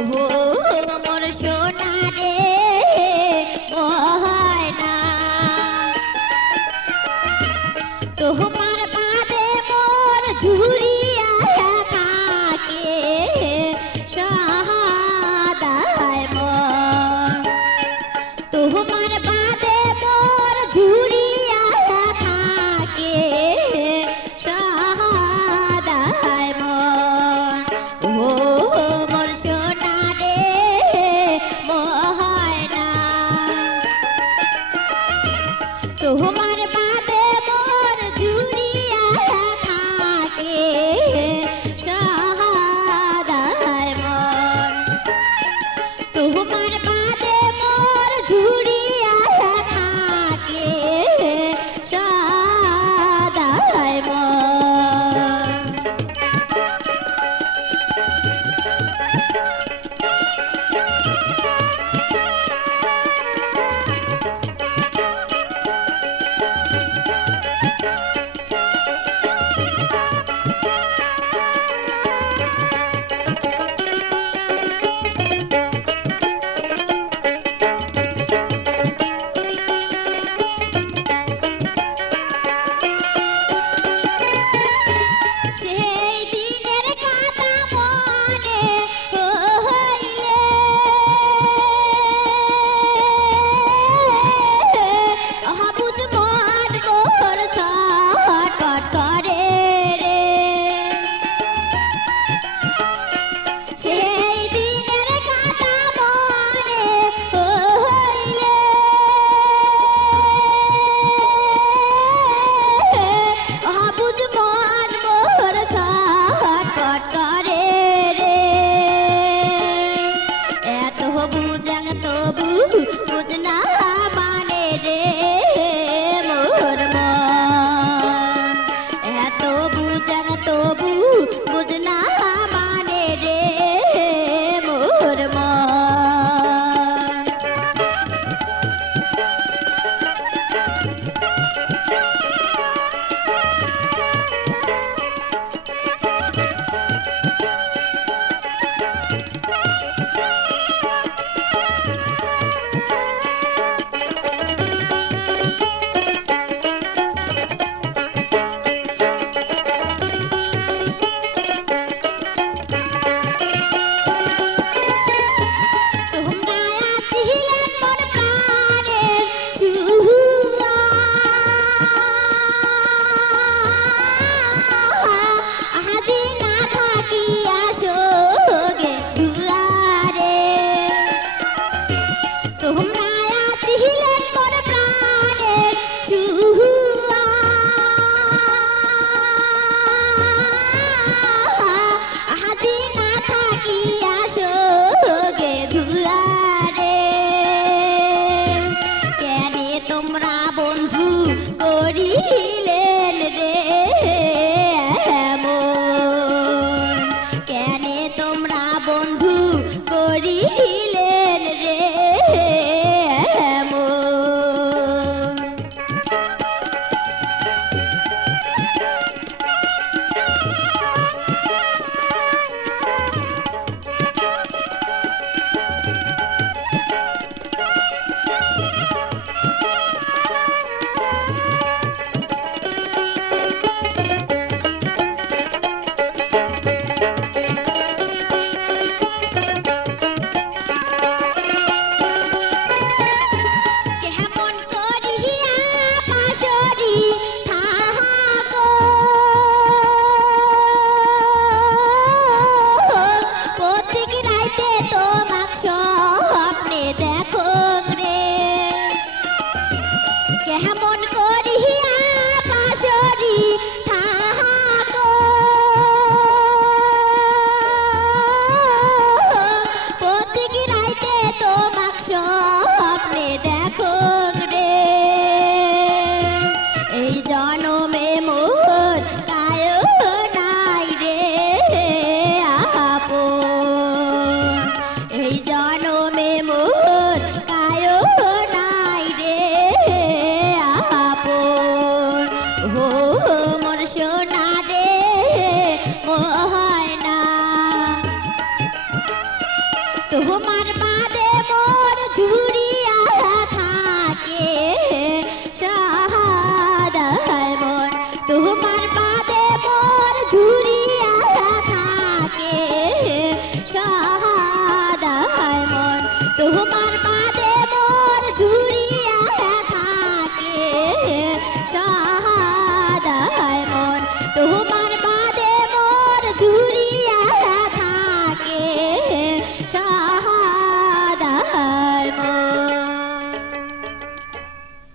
ও মোর সোনা রে ও হয় না তোমার বাদে মোর ঝুরিয়া থাকে সহাদায় মোর তোমার বাদে মোর ঝুরিয়া থাকে সহাদায় মোর ও মোর সোনা রে হয় না তোমার বাদে মোর ঝুরিয়া থাকে সহাদায় মোর তোমার বাদে মোর ঝুরিয়া থাকে সহাদায় মোর সেই দিনের কথা মনে হইলে হাবুজ মন মোর ছটফট করে রে সেই দিনের কথা মনে হইলে হাবুজ মন মোর ছটফট করে রে এত বুঝাং তবু বুঝ না মানে রে মোর মন এত বুঝাং তবু বুঝ না